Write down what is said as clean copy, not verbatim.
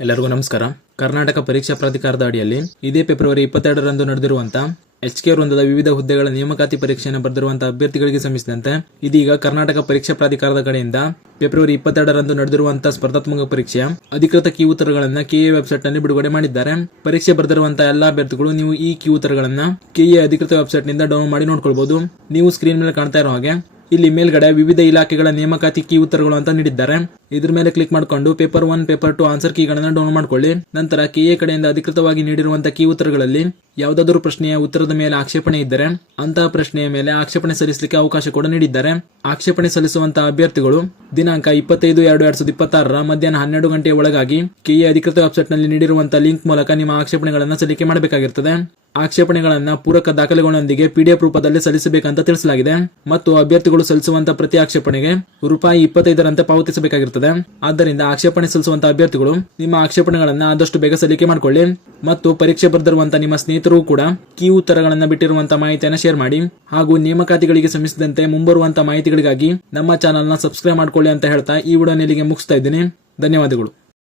ಎಲ್ಲರಿಗೂ ನಮಸ್ಕಾರ. ಕರ್ನಾಟಕ ಪರೀಕ್ಷಾ ಪ್ರಾಧಿಕಾರದ ಅಡಿಯಲ್ಲಿ ಇದೇ ಫೆಬ್ರವರಿ 22ರಂದು ನಡೆದಿರುವಂತಹ HK ವೃಂದದ ವಿವಿಧ ಹುದ್ದೆಗಳ ನೇಮಕಾತಿ ಪರೀಕ್ಷೆಯನ್ನು ಬರೆದಿರುವಂತಹ ಅಭ್ಯರ್ಥಿಗಳಿಗೆ ಸಂಬಂಧಿಸಿದಂತೆ ಇದೀಗ ಕರ್ನಾಟಕ ಪರೀಕ್ಷಾ ಪ್ರಾಧಿಕಾರದ ಕಡೆಯಿಂದ ಫೆಬ್ರವರಿ 22ರಂದು ನಡೆದಿರುವಂತಹ ಸ್ಪರ್ಧಾತ್ಮಕ ಪರೀಕ್ಷೆಯ ಅಧಿಕೃತ ಕೀ ಉತ್ತರಗಳನ್ನು KA ವೆಬ್ಸೈಟ್ ನಲ್ಲಿ ಬಿಡುಗಡೆ ಮಾಡಿದ್ದಾರೆ. ಪರೀಕ್ಷೆ ಬರೆದಿರುವಂತಹ ಎಲ್ಲಾ ಅಭ್ಯರ್ಥಿಗಳು ನೀವು ಈ ಕೀ ಉತ್ತರಗಳನ್ನು KA ಅಧಿಕೃತ ವೆಬ್ಸೈಟ್ ನಿಂದ ಡೌನ್ಲೋಡ್ ಮಾಡಿ ನೋಡ್ಕೊಳ್ಬಹುದು. ನೀವು ಸ್ಕ್ರೀನ್ ಮೇಲೆ ಕಾಣ್ತಾ ಇರೋ ಹಾಗೆ ಇಲ್ಲಿ ಮೇಲ್ಗಡೆ ವಿವಿಧ ಇಲಾಖೆಗಳ ನೇಮಕಾತಿ ಕೀ ಉತ್ತರಗಳು ಅಂತ ನೀಡಿದ್ದಾರೆ. ಇದ್ರ ಮೇಲೆ ಕ್ಲಿಕ್ ಮಾಡಿಕೊಂಡು ಪೇಪರ್ 1, ಪೇಪರ್ 2 ಆನ್ಸರ್ ಕೀಗಳನ್ನು ಡೌನ್ಲೋಡ್ ಮಾಡ್ಕೊಳ್ಳಿ. ನಂತರ KA ಕಡೆಯಿಂದ ಅಧಿಕೃತವಾಗಿ ನೀಡಿರುವಂತಹ ಕೀ ಉತ್ತರಗಳಲ್ಲಿ ಯಾವುದಾದರೂ ಪ್ರಶ್ನೆಯ ಉತ್ತರದ ಮೇಲೆ ಆಕ್ಷೇಪಣೆ ಇದ್ದರೆ ಅಂತಹ ಪ್ರಶ್ನೆಯ ಮೇಲೆ ಆಕ್ಷೇಪಣೆ ಸಲ್ಲಿಸಲಿಕ್ಕೆ ಅವಕಾಶ ಕೂಡ ನೀಡಿದ್ದಾರೆ. ಆಕ್ಷೇಪಣೆ ಸಲ್ಲಿಸುವಂತಹ ಅಭ್ಯರ್ಥಿಗಳು ದಿನಾಂಕ 25/2/2026 ಮಧ್ಯಾಹ್ನ 12 ಗಂಟೆಯ ಒಳಗಾಗಿ KA ಅಧಿಕೃತ ವೆಬ್ಸೈಟ್ ನಲ್ಲಿ ನೀಡಿರುವಂತಹ ಲಿಂಕ್ ಮೂಲಕ ನಿಮ್ಮ ಆಕ್ಷೇಪಣೆಗಳನ್ನು ಸಲ್ಲಿಕೆ ಮಾಡಬೇಕಾಗಿರುತ್ತದೆ. ಆಕ್ಷೇಪಣೆಗಳನ್ನ ಪೂರಕ ದಾಖಲೆಗಳೊಂದಿಗೆ PDF ರೂಪದಲ್ಲಿ ಸಲ್ಲಿಸಬೇಕಂತ ತಿಳಿಸಲಾಗಿದೆ ಮತ್ತು ಅಭ್ಯರ್ಥಿಗಳು ಸಲ್ಲಿಸುವಂತಹ ಪ್ರತಿ ಆಕ್ಷೇಪಣೆಗೆ ₹25ರಂತೆ ಪಾವತಿಸಬೇಕಾಗಿರುತ್ತದೆ. ಆದ್ದರಿಂದ ಆಕ್ಷೇಪಣೆ ಸಲ್ಲಿಸುವಂತಹ ಅಭ್ಯರ್ಥಿಗಳು ನಿಮ್ಮ ಆಕ್ಷೇಪಣೆಗಳನ್ನ ಆದಷ್ಟು ಬೇಗ ಸಲ್ಲಿಕೆ ಮಾಡಿಕೊಳ್ಳಿ ಮತ್ತು ಪರೀಕ್ಷೆ ಬರೆದಿರುವಂತಹ ನಿಮ್ಮ ಸ್ನೇಹಿತರು ಕೂಡ ಕೀ ಉತ್ತರಗಳನ್ನ ಬಿಟ್ಟಿರುವಂತಹ ಮಾಹಿತಿಯನ್ನು ಶೇರ್ ಮಾಡಿ. ಹಾಗೂ ನೇಮಕಾತಿಗಳಿಗೆ ಸಂಬಂಧಿಸಿದಂತೆ ಮುಂಬರುವಂತಹ ಮಾಹಿತಿಗಳಿಗಾಗಿ ನಮ್ಮ ಚಾನೆಲ್ನ ಸಬ್ಸ್ಕ್ರೈಬ್ ಮಾಡ್ಕೊಳ್ಳಿ ಅಂತ ಹೇಳ್ತಾ ಈ ವಿಡಿಯೋನ ಇಲ್ಲಿಗೆ ಮುಗಿಸ್ತಾ ಇದ್ದೀನಿ. ಧನ್ಯವಾದಗಳು.